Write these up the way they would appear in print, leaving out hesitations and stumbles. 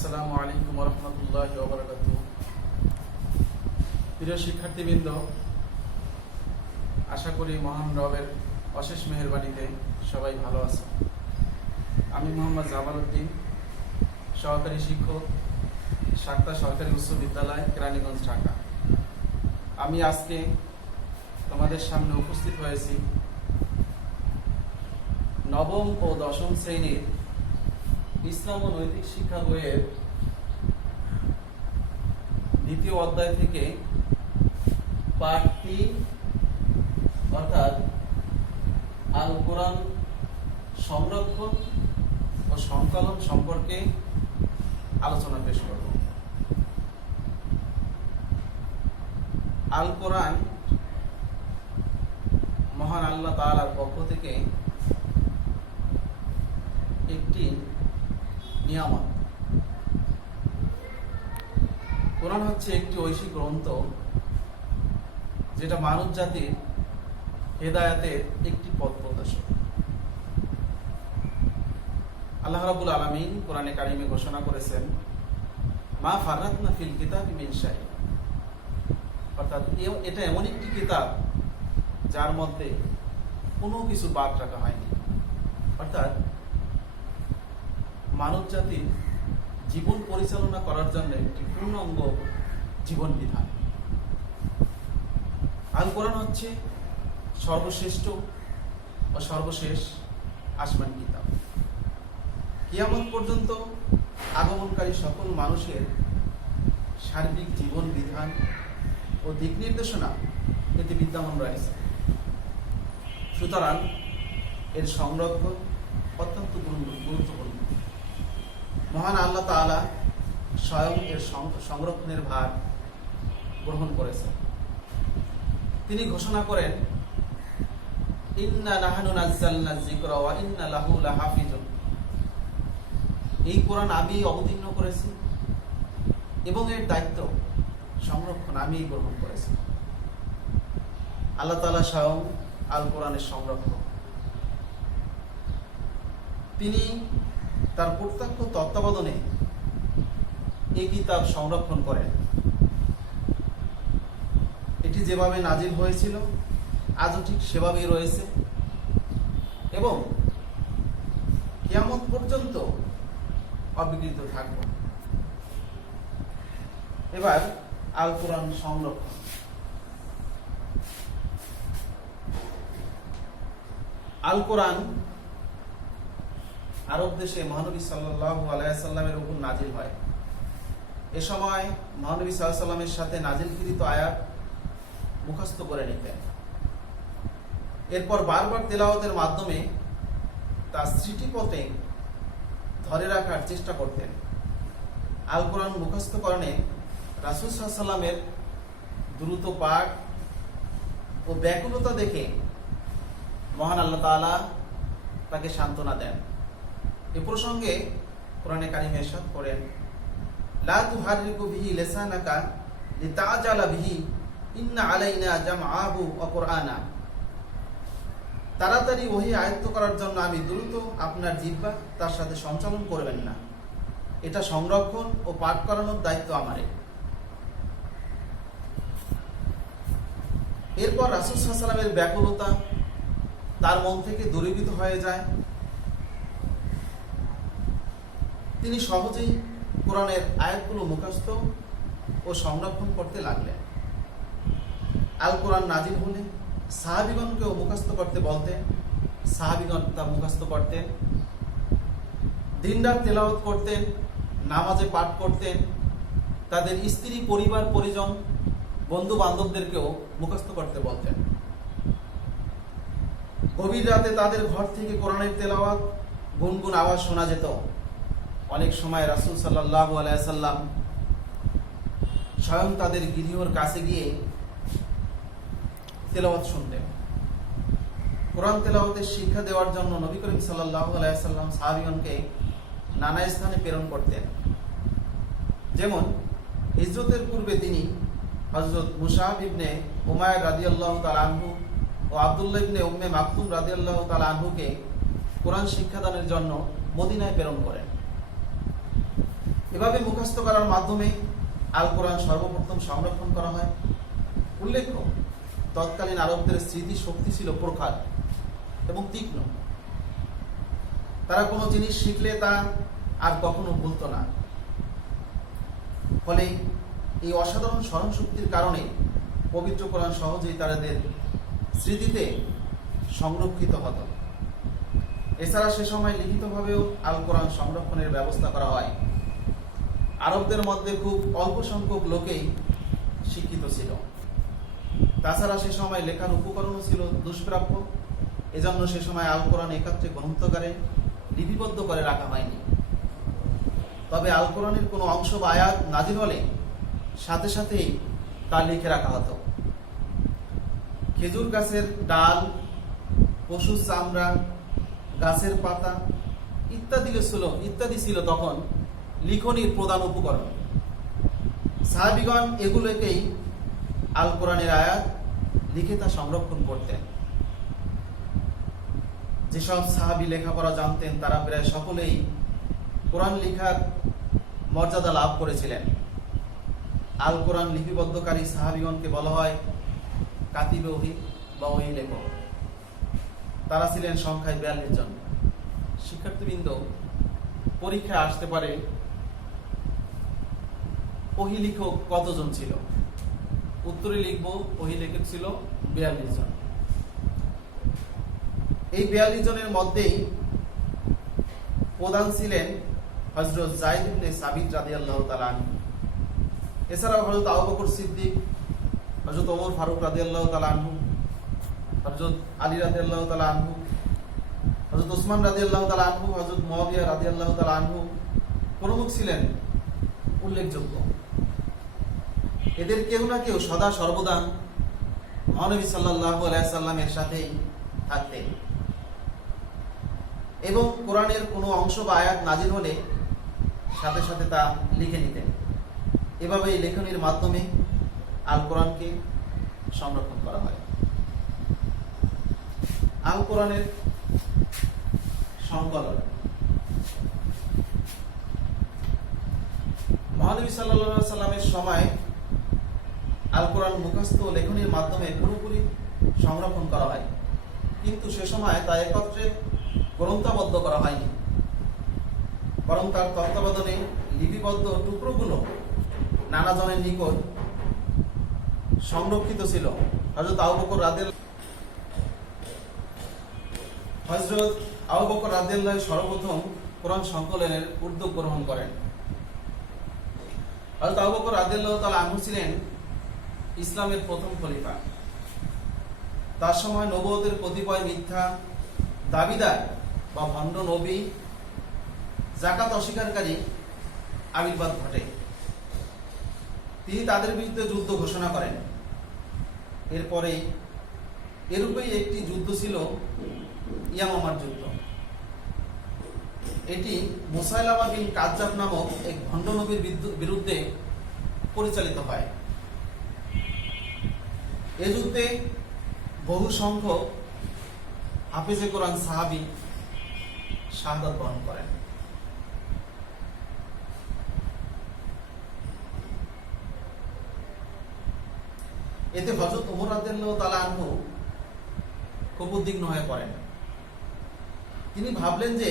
আসসালামু আলাইকুম ওয়া রাহমাতুল্লাহি ওয়া বারাকাতুহু। প্রিয় শিক্ষার্থীবৃন্দ, আশা করি মহান রবের অশেষ মেহেরবানিতে সবাই ভালো আছে। আমি মোহাম্মদ জামালউদ্দিন, সহকারী শিক্ষক, সাক্তা সরকারি উচ্চ বিদ্যালয়, কেরানীগঞ্জ, ঢাকা। আমি আজকে তোমাদের সামনে উপস্থিত হয়েছি নবম ও দশম শ্রেণীর ইসলাম ও নৈতিক শিক্ষা বইয়ের দ্বিতীয় অধ্যায় থেকে পাঠ ৩ অর্থাৎ আল কোরআন সংরক্ষণ ও সংকলন সম্পর্কে আলোচনা পেশ করব। আল কোরআন মহান আল্লাহ তাআলার পক্ষ থেকে একটি নিয়ামত। কোরআন হচ্ছে একটি ঐশিক গ্রন্থ, যেটা মানব জাতির হেদায়েতের একটি পথ প্রদর্শক। আল্লাহ রাব্বুল আলামিন কোরআনে কারিমে ঘোষণা করেছেন, মা ফাররাতনা ফিল কিতাবি মিন শাই, অর্থাৎ এটা এমন একটি কিতাব যার মধ্যে কোনো কিছু বাদ রাখা হয়নি। অর্থাৎ মানব জাতির জীবন পরিচালনা করার জন্য একটি পূর্ণাঙ্গ জীবন বিধান। আল কোরআন হচ্ছে সর্বশ্রেষ্ঠ ও সর্বশেষ আসমানি কিতাব। কিয়ামত পর্যন্ত আগমনকারী সকল মানুষের সার্বিক জীবন বিধান ও দিক নির্দেশনা এতে বিদ্যমান রয়েছে। সুতরাং এর সংরক্ষণ অত্যন্ত গুরুত্বপূর্ণ। মহান আল্লাহ তাআলা স্বয়ং এর সংরক্ষণের ভার গ্রহণ করেছেন। তিনি ঘোষণা করেন, ইন্না নাহনু নাযালনা যিকরা ওয়া ইন্না লাহু লাহাফিজুন। এই কোরআন আমি অবতীর্ণ করেছি এবং এর দায়িত্ব সংরক্ষণ আমি গ্রহণ করেছি। আল্লাহ তাআলা স্বয়ং আল কোরআনের সংরক্ষক। তিনি তার প্রত্যক্ষ তত্ত্বাবধানে এই কিতাব সংরক্ষণ করেন। এটি যেভাবে নাজিল হয়েছিল আজও ঠিক সেভাবেই রয়েছে এবং কিয়ামত পর্যন্ত অবিকৃত থাকবে। এবার আল কোরআন সংরক্ষণ। আল কোরআন আরব দেশে মহানবী সাল্লাল্লাহু আলাইহি সাল্লামের উপর নাজিল হয়। এ সময় মহানবী সাল্লাল্লাহু আলাইহি সাল্লামের সাথে নাজিলকৃত আয়াত মুখস্থ করে নিতেন। এরপর বারবার তেলাওয়াতের মাধ্যমে তা স্মৃতিপথে ধরে রাখার চেষ্টা করতেন। আল কোরআন মুখস্থকরণে রাসূল সাল্লাল্লাহু আলাইহি সাল্লামের দ্রুত পাঠ ও ব্যাকুলতা দেখে মহান আল্লাহ তাআলা তাকে সান্ত্বনা দেন। এ প্রসঙ্গে কোরআনে কারিমে ইরশাদ করেন, লা তুহাররিকু বিহি লিসানাকা লিতাজালা বিহি ইন্না আলাইনা জামআহু ওয়া কুরআনা। তাড়াতাড়ি ওহী আয়ত্ত করার জন্য আমি দ্রুত আপনার জিহ্বা তার সাথে সঞ্চালন করবেন না। এটা সংরক্ষণ ও পাঠ করানোর দায়িত্ব আমারই। এরপর রাসূল সাল্লাল্লাহু আলাইহি ওয়াসাল্লামের ব্যাকুলতা তার মন থেকে দূরীভূত হয়ে যায়। তিনি সহজেই কোরআনের আয়াতগুলো মুখস্থ ও সংরক্ষণ করতে লাগলেন। আল কোরআন নাজিল হলে সাহাবীগণকেও মুখস্থ করতে বলতেন। সাহাবীগণ তা মুখস্থ করতেন, দিনরাত তেলাওয়াত করতেন, নামাজে পাঠ করতেন। তাদের স্ত্রী, পরিবার, পরিজন, বন্ধু বান্ধবদেরকেও মুখস্থ করতে বলতেন। গভীর রাতে তাদের ঘর থেকে কোরআনের তেলাওয়াত গুনগুন আওয়াজ শোনা যেত। অনেক সময় রাসূল সাল্লাল্লাহু আলাইহি সাল্লাম স্বয়ং তাদের গৃহর কাছে গিয়ে তেলাওয়াত শুনতেন। কোরআন তেলাওয়াতের শিক্ষা দেওয়ার জন্য নবী করিম সাল্লাল্লাহু আলাইহি সাল্লাম সাহাবীগণকে নানা স্থানে প্রেরণ করতেন। যেমন হিজরতের পূর্বে তিনি হযরত মুসআব ইবনে উমাইর রাদিয়াল্লাহু তাআলা আনহু ও আব্দুল্লাহ ইবনে উম্মে মাকতুম রাদিয়াল্লাহু তাআলা আনহুকে কোরআন শিক্ষাদানের জন্য মদিনায় প্রেরণ করেন। এভাবে মুখস্থ করার মাধ্যমে আল কোরআন সর্বপ্রথম সংরক্ষণ করা হয়। উল্লেখ্য, তৎকালীন আরবদের স্মৃতি শক্তি ছিল প্রখর এবং তীক্ষ্ণ। তারা কোনো জিনিস শিখলে তা আর কখনো ভুলত না। ফলে এই অসাধারণ স্মরণ শক্তির কারণে পবিত্র কোরআন সহজেই তাদের স্মৃতিতে সংরক্ষিত হতো। এছাড়া সে সময় লিখিতভাবেও আল কোরআন সংরক্ষণের ব্যবস্থা করা হয়। আরবদের মধ্যে খুব অল্প সংখ্যক লোকেই শিক্ষিত ছিল। তাছাড়া সে সময় লেখার উপকরণও ছিল দুষ্প্রাপ্য। এজন্য সে সময় আল কোরআন একাত্রে গ্রন্থাগারে লিপিবদ্ধ করে রাখা হয়নি। তবে আল কোরআনের কোনো অংশ বা আয়াত নাজিল হলে সাথে সাথেই তা লিখে রাখা হতো। খেজুর গাছের ডাল, পশুর চামড়া, গাছের পাতা ইত্যাদি ছিল তখন লিখনির প্রধান উপকরণ। সাহাবীগণ এগুলোকেই আল কোরআনের আয়াত লিখে তা সংরক্ষণ করতেন। যেসব সাহাবী লেখাপড়া জানতেন তারা প্রায় সকলেই কোরআন লেখার মর্যাদা লাভ করেছিলেন। আল কোরআন লিপিবদ্ধকারী সাহাবীগণকে বলা হয় কাতিবে ওহী বা ওহী লেখক। তারা ছিলেন সংখ্যায় 42 জন। শিক্ষার্থীবৃন্দ, পরীক্ষায় আসতে পারে ওহী লেখক কতজন ছিল? উত্তরে লিখব ওহী লেখক ছিল 42 জন। এই 42 জনের মধ্যেই প্রধান ছিলেন হযরত যায়েদ ইবনে সাবিত রাদিয়াল্লাহু তাআলা আনহু। এছাড়াও হযরত আবু বকর সিদ্দিক, হযরত ওমর ফারুক রাদিয়াল্লাহু তাআলা আনহু, হযরত আলী রাদিয়াল্লাহু তাআলা আনহু, হযরত ওসমান রাদিয়াল্লাহু তাআলা আনহু, হযরত মুয়াবিয়া রাদিয়াল্লাহু তাআলা আনহু প্রমুখ ছিলেন উল্লেখযোগ্য। এদের কেউ না কেউ সদা সর্বদা মহানবী সাল্লাল্লাহু আলাইহি সাল্লামের সাথেই থাকতেন এবং কোরআনের কোনো অংশ বা আয়াত নাজিল হলে সাথে সাথে তা লিখে নিতেন। এভাবে এই লেখনির মাধ্যমে আল কোরআনকে সংরক্ষণ করা হয়। আল কোরআনের সংকলন মহানবী সাল্লাল্লাহু আলাইহি সাল্লামের সময় আল কোরআন মুখস্থ লেখনির মাধ্যমে পুরোপুরি সংরক্ষণ করা হয়, কিন্তু সে সময় তা একত্রে গ্রন্থাবদ্ধ করা হয়নি, বরং তার তত্ত্বাবধানে লিপিবদ্ধ টুকরোগুলো নানা জনের নিকট সংরক্ষিত ছিল। হযরত আবু বকর রাদিয়াল্লাহু সর্বপ্রথম কোরআন সংকলনের উদ্যোগ গ্রহণ করেন। হযরত আবু বকর রাদিয়াল্লাহু তাআলা আনহু ছিলেন ইসলামের প্রথম খলিফা। তার সময় নবুয়তের কতিপয় মিথ্যা দাবিদার বা ভণ্ড নবী, যাকাত অস্বীকারী আবির্ভাব ঘটে। তিনি তাদের বিরুদ্ধে যুদ্ধ ঘোষণা করেন। এরপরে এরূপেই একটি যুদ্ধ ছিল ইয়ামামার যুদ্ধ। এটি মুসাইলামা বিন কাযযাব নামক এক ভণ্ড নবীর বিরুদ্ধে পরিচালিত হয়। এ যুদ্ধে বহু সংখ্যক হাফেজে কোরআন সাহাবী শাহাদাত বরণ করেন। এতে হযরত ওমর রাদিয়াল্লাহু তাআলা আনহু খুব উদ্বিগ্ন হয়ে পড়েন। তিনি ভাবলেন যে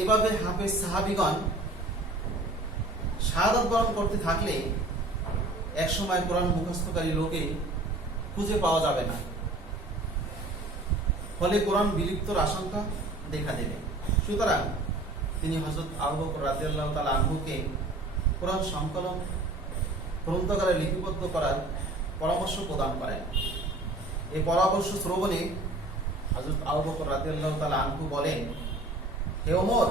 এভাবে হাফেজ সাহাবীগণ শাহাদাত বরণ করতে থাকলে একসময় কোরআন মুখস্থকারী লোকে খুঁজে পাওয়া যাবে না, ফলে কোরআন বিলুপ্তর আশঙ্কা দেখা দেবে। সুতরাং তিনি হযরত আবু বকর রাদিয়াল্লাহু তাআলা আনহুকে কোরআন সংকলন গ্রন্থাগারে লিপিবদ্ধ করার পরামর্শ প্রদান করেন। এই পরামর্শ শ্রবণে হযরত আবু বকর রাদিয়াল্লাহু তাআলা আনহু বলেন, হে ওমর,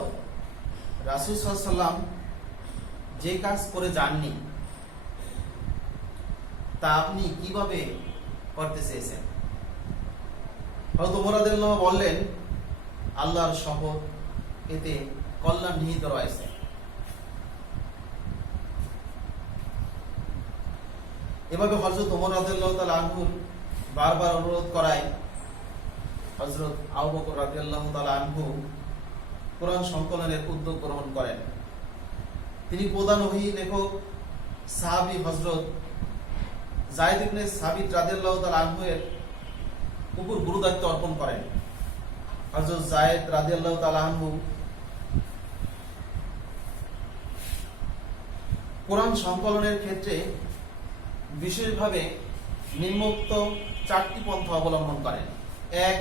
রাসূল সাল্লাল্লাহু আলাইহি ওয়াসাল্লাম যে কাজ করে যাননি তা আপনি কিভাবে করতে চেয়েছেন? হযরত ওমর রাদিয়াল্লাহু আনহু বললেন, আল্লাহর শপথ, এতে কল্যাণ নিহিত রয়েছে। এভাবে হযরত ওমর রাদিয়াল্লাহু তাআলা আনহু বারবার অনুরোধ করায় হযরত আবু বকর রাদিয়াল্লাহু তাআলা আনহু কোরআন সংকলনের উদ্যোগ গ্রহণ করেন। তিনি প্রধান ওহী লেখক সাহাবী হযরত যায়েদ ইবনে সাবিত রাদিয়াল্লাহু তাআলা আনহু এর উপর গুরু দায়িত্ব অর্পণ করেন। হযরত যায়েদ রাদিয়াল্লাহু তাআলা আনহু কোরআন সংকলনের ক্ষেত্রে বিশেষভাবে নিম্নোক্ত 4টি পন্থা অবলম্বন করেন। 1,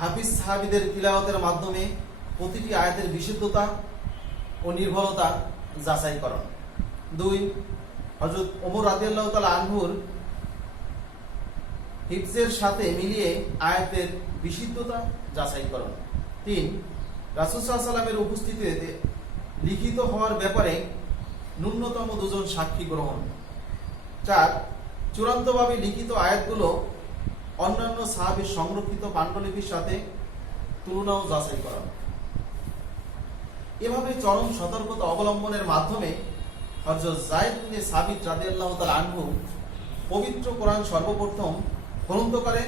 হাফিজ সাহাবীদের তিলাওয়াতের মাধ্যমে প্রতিটি আয়াতের বিশুদ্ধতা ও নির্ভরতা যাচাইকরণ। 2, হযরত ওমর রাদিয়াল্লাহু তাআলা আনহুর হিফজের সাথে মিলিয়ে আয়াতের বিশুদ্ধতা যাচাইকরণ। 3, রাসূল সাল্লাল্লাহু আলাইহি ওয়াসাল্লামের উপস্থিতিতে লিখিত হওয়ার ব্যাপারে ন্যূনতম 2 জন সাক্ষী গ্রহণ। 4, চূড়ান্তভাবে লিখিত আয়াতগুলো অন্যান্য সাহাবীর সংরক্ষিত পাণ্ডুলিপির সাথে তুলনা ও যাচাইকরণ। এভাবে চরম সতর্কতা অবলম্বনের মাধ্যমে হযরত যায়েদ ইবনে সাবিত রাদিয়াল্লাহু তাআলা আনহু পবিত্র কোরআন সর্বপ্রথম গ্রন্থকারে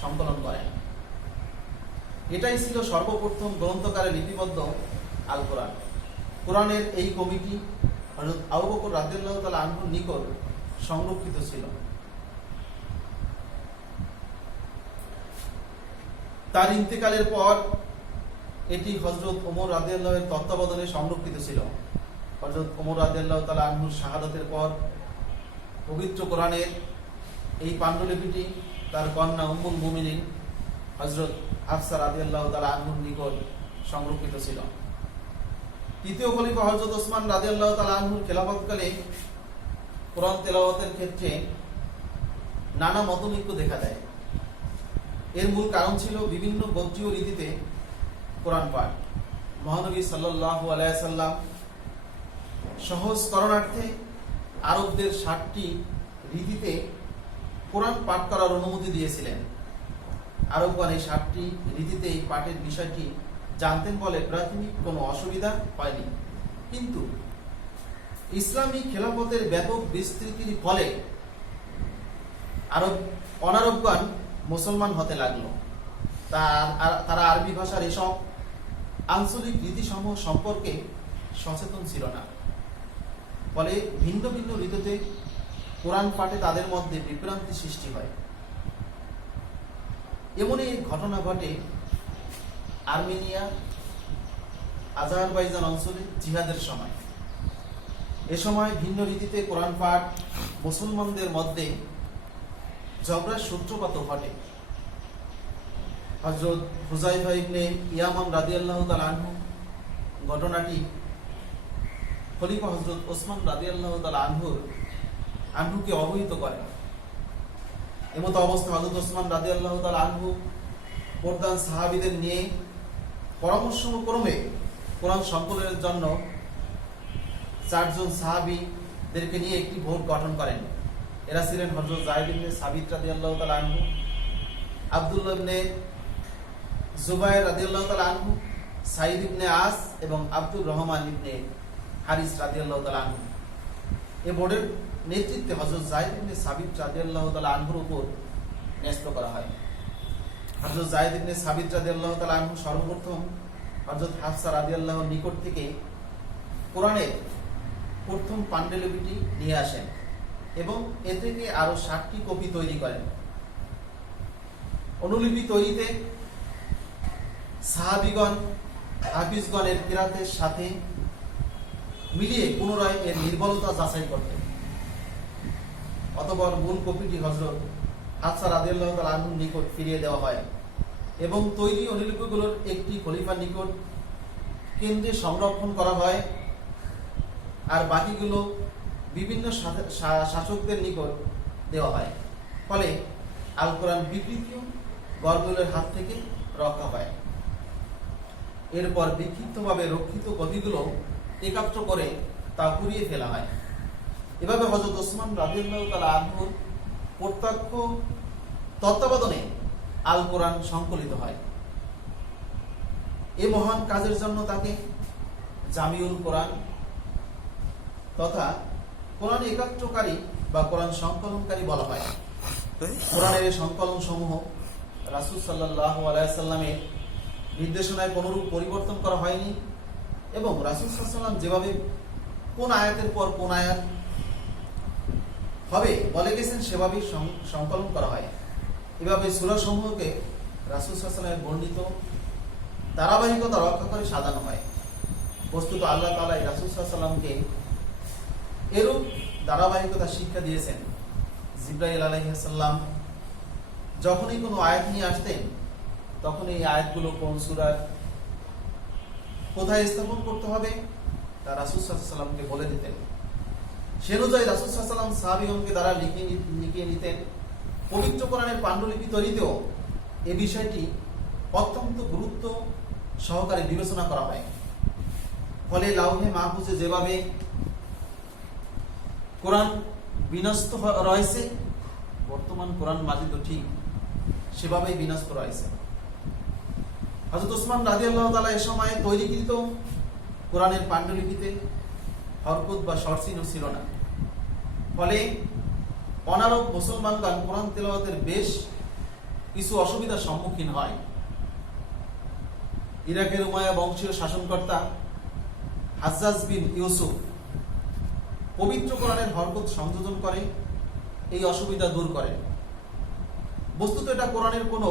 সংকলন করেন। এটাই ছিল সর্বপ্রথম গ্রন্থকারে লিপিবদ্ধ আল কোরআন। কোরআনের এই কমিটি হযরত আবু বকর রাদিয়াল্লাহু তাআলা আনহুর নিকট সংরক্ষিত ছিল। তার ইন্তেকালের পর এটি হযরত ওমর রাদিয়াল্লাহু এর তত্ত্বাবধানে সংরক্ষিত ছিল। হযরত ওমর রাদিয়াল্লাহু তাআলা আনহুর শাহাদাতের পর পবিত্র কোরআনের এই পাণ্ডুলিপিটি তার কন্যা উম্মুল মুমিনিন হযরত হাফসা রাদিয়াল্লাহু তাআলা আনহুর নিকট সংরক্ষিত ছিল। তৃতীয় খলিফা হযরত ওসমান রাদিয়াল্লাহু তাআলা আনহুর খেলাফতকালে কোরআন তেলাওয়াতের ক্ষেত্রে নানা মতনৈক্য দেখা দেয়। এর মূল কারণ ছিল বিভিন্ন গোত্রীয় রীতিতে কোরআন পাঠ। মহানবী সাল্লাল্লাহু আলাইহি ওয়াসাল্লাম সহজ করণার্থে আরবদের 60টি রীতিতে কোরআন পাঠ করার অনুমতি দিয়েছিলেন। আরবগণ এই 60টি রীতিতে এই পাঠের বিষয়টি জানতেন বলে প্রাথমিক কোনো অসুবিধা হয়নি। কিন্তু ইসলামী খেলাফতের ব্যাপক বিস্তৃতির ফলে অনারবগণ মুসলমান হতে লাগলো। তারা আরবি ভাষার এসব আঞ্চলিক রীতিসমূহ সম্পর্কে সচেতন ছিল না। ফলে ভিন্ন ভিন্ন ঋতুতে কোরআন পাঠে তাদের মধ্যে বিভ্রান্তি সৃষ্টি হয়। এমনই ঘটনা ঘটে আর্মেনিয়া, আজারবাইজান অঞ্চলে জিহাদের সময়। এ সময় ভিন্ন রীতিতে কোরআন পাঠ মুসলমানদের মধ্যে ঝগড়ার সূত্রপাত ঘটে। হযরত হুযায়ফা ইবনে ইয়ামান রাদিয়াল্লাহু তাআলা আনহু ঘটনাটি খলিফা হযরত ওসমান রাদিয়াল্লাহু তাআলা আনহুকে অবহিত করেন। এমত অবস্থা হযরত ওসমান রাদিয়াল্লাহু তাআলা আনহু প্রধান সাহাবীদের নিয়ে পরামর্শক্রমে কোরআন সংকলনের জন্য 4 জন সাহাবীদেরকে নিয়ে একটি বোর্ড গঠন করেন। এরা ছিলেন হযরত যায়েদ ইবনে সাবিত রাদিয়াল্লাহু তাআলা আনহু, আব্দুল্লাহ ইবনে জুবায়ের রাদিয়াল্লাহু তাআলা আনহু, সাঈদ ইবনে আস এবং আব্দুর রহমান ইবনে হারিস রাদিয়াল্লাহু তাআলা আনহু। এই বোর্ডের নেতৃত্বে হযরত যায়েদ ইবনে সাবিত রাদিয়াল্লাহু তাআলা আনহুর উপর ন্যস্ত করা হয়। হযরত যায়েদ ইবনে সাবিত রাদিয়াল্লাহু তাআলা আনহু সর্বপ্রথম হযরত হাফসা রাদিয়াল্লাহুর নিকট থেকে কোরআনের প্রথম পাণ্ডুলিপিটি নিয়ে আসেন এবং এ থেকে আরো 60টি কপি তৈরি করেন। অনুলিপি তৈরিতে সাহাবীগণ হাফিজগণের কিরাতের সাথে মিলিয়ে পুনরায় এর নির্ভরতা যাচাই করতেন। অতঃপর মূল কপিটি হযরত হাফসা রাদিয়াল্লাহু তাআলা আনহুর নিকট ফিরিয়ে দেওয়া হয় এবং তৈরি অনুলিপিগুলোর একটি খলিফার নিকট কেন্দ্রে সংরক্ষণ করা হয় আর বাকিগুলো বিভিন্ন শাসকদের নিকট দেওয়া হয়। ফলে আল কোরআন বিকৃত গরগুলোর হাত থেকে রক্ষা পায়। এরপর বিক্ষিপ্তভাবে রক্ষিত কপিগুলো একত্র করে তা পুড়িয়ে ফেলা হয়। এভাবে হযরত ওসমান রাদিয়াল্লাহু তাআলা আনহুর প্রত্যক্ষ তত্ত্বাবধানে আল কোরআন সংকলিত হয়। এই মহান কাজের জন্য তাকে জামিউল কোরআন তথা কোরআন একত্রকারী বা কোরআন সংকলনকারী বলা হয়। কোরআনের এই সংকলন সমূহ রাসূল সাল্লাল্লাহু আলাইহি ওয়াসাল্লামের নির্দেশনায় কোনরূপ পরিবর্তন করা হয়নি এবং রাসূল সাল্লাল্লাহু আলাইহি ওয়াসাল্লাম যেভাবে কোন আয়াতের পর কোন আয়াত হবে বলে গেছেন সেভাবেই সংকলন করা হয়। এভাবে সূরা সমূহকে রাসূল সাল্লাল্লাহু আলাইহি ওয়াসাল্লামের বর্ণিত ধারাবাহিকতা রক্ষা করে সাজানো হয়। বস্তুত আল্লাহ তাআলা রাসূল সাল্লাল্লাহু আলাইহি ওয়াসাল্লামকে এরূপ ধারাবাহিকতা শিক্ষা দিয়েছেন। জিবরাইল আলাইহিস সালাম যখনই কোনো আয়াত নিয়ে আসতেন তখন এই আয়াতগুলো কোন সূরার কোথায় স্থাপন করতে হবে তা রাসূল সাল্লাল্লাহু আলাইহি ওয়াসাল্লামকে বলে দিতেন। সে অনুযায়ী রাসূল সাল্লাল্লাহু আলাইহি ওয়াসাল্লাম সাহাবীগণকে দ্বারা লিখিয়ে নিতেন। পবিত্র কোরআনের পাণ্ডুলিপি তৈরিতেও এই বিষয়টি অত্যন্ত গুরুত্ব সহকারে বিবেচনা করা হয়। ফলে লাউহে মাহফুজে যেভাবে কোরআন বিন্যস্ত রয়েছে, বর্তমান কোরআন মাজিদ ঠিক সেভাবেই বিন্যস্ত রয়েছে। হযরত ওসমান রাদিয়াল্লাহু তাআলা এ সময়ে তৈরিকৃত কোরআনের পাণ্ডুলিপিতে হরকত বা শর্টচিহ্ন ছিল না। ফলে অনারব মুসলমানগণ কোরআন তেলাওয়াতের বেশ কিছু অসুবিধার সম্মুখীন হয়। ইরাকের উমাইয়া বংশীয় শাসনকর্তা হাজ্জাজ বিন ইউসুফ পবিত্র কোরআনের হরকত সংযোজন করে এই অসুবিধা দূর করে। বস্তুত এটা কোরআনের কোনো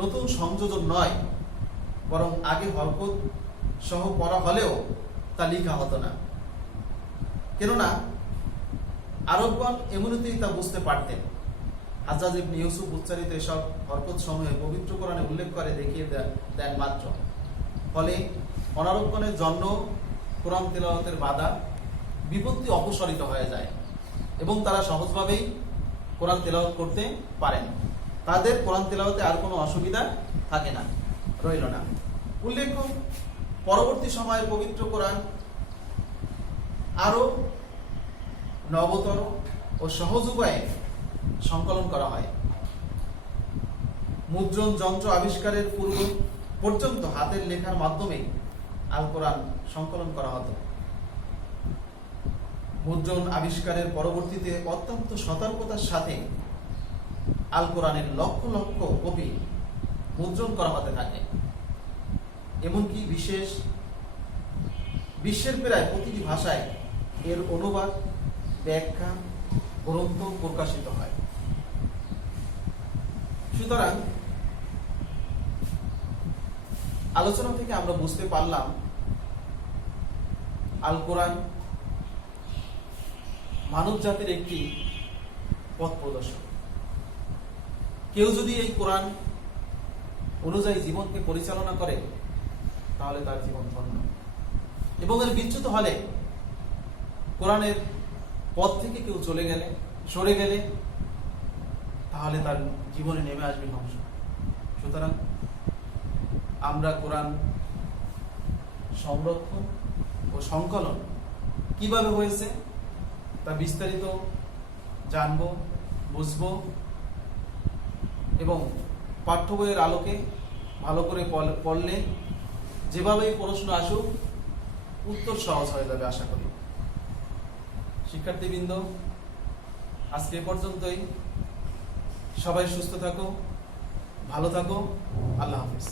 নতুন সংযোজন নয়, বরং আগে হরকত সহ পড়া হলেও তা লেখা হতো না। কেননা আরবগণ এমনিতেই তা বুঝতে পারতেন। হাজ্জাজ ইবনে ইউসুফ উচ্চারিত এসব হরকত সমূহে পবিত্র কোরআনে উল্লেখ করে দেখিয়ে দেন মাত্র। ফলে অনারবগণের জন্য কোরআন তেলাওয়াতের বাধা বিপত্তি অপসারিত হয়ে যায় এবং তারা সহজভাবেই কোরআন তেলাওয়াত করতে পারেন। তাদের কোরআন তেলাওয়াতে আর কোনো অসুবিধা থাকে না, রইল না। উল্লেখ্য, পরবর্তী সময়ে পবিত্র কোরআন আরো নবতর ও সহজ উপায়ে সংকলন করা হয়। মুদ্রণ যন্ত্র আবিষ্কারের পূর্ব পর্যন্ত হাতের লেখার মাধ্যমে আল কোরআন সংকলন করা হতো। মুদ্রণ আবিষ্কারের পরবর্তীতে অত্যন্ত সতর্কতার সাথে আল কোরআনের লক্ষ লক্ষ কপি মুদ্রণ করা হতে থাকে। এমনকি বিশ্বের প্রায় প্রতিটি ভাষায় এর অনুবাদ, ব্যাখ্যা, গ্রন্থ প্রকাশিত হয়। সুতরাং আলোচনা থেকে আমরা বুঝতে পারলাম আল কোরআন মানব জাতির একটি পথ প্রদর্শক। কেউ যদি এই কোরআন অনুযায়ী জীবনকে পরিচালনা করে তাহলে তার জীবন ধন্য, এবং এর বিচ্যুত হলে কোরআনের পথ থেকে কেউ সরে গেলে তাহলে তার জীবনে নেমে আসবে ধ্বংস। সুতরাং আমরা কোরআন সংরক্ষণ ও সংকলন কিভাবে হয়েছে তা বিস্তারিত জানবো, বুঝবো এবং পাঠ্য বইয়ের আলোকে ভালো করে পড়লে যেভাবেই প্রশ্ন আসুক উত্তর সহজ হয়ে যাবে আশা করি। শিক্ষার্থীবৃন্দ, আজকে এ পর্যন্তই। সবাই সুস্থ থাকো, ভালো থাকো। আল্লাহ হাফেজ।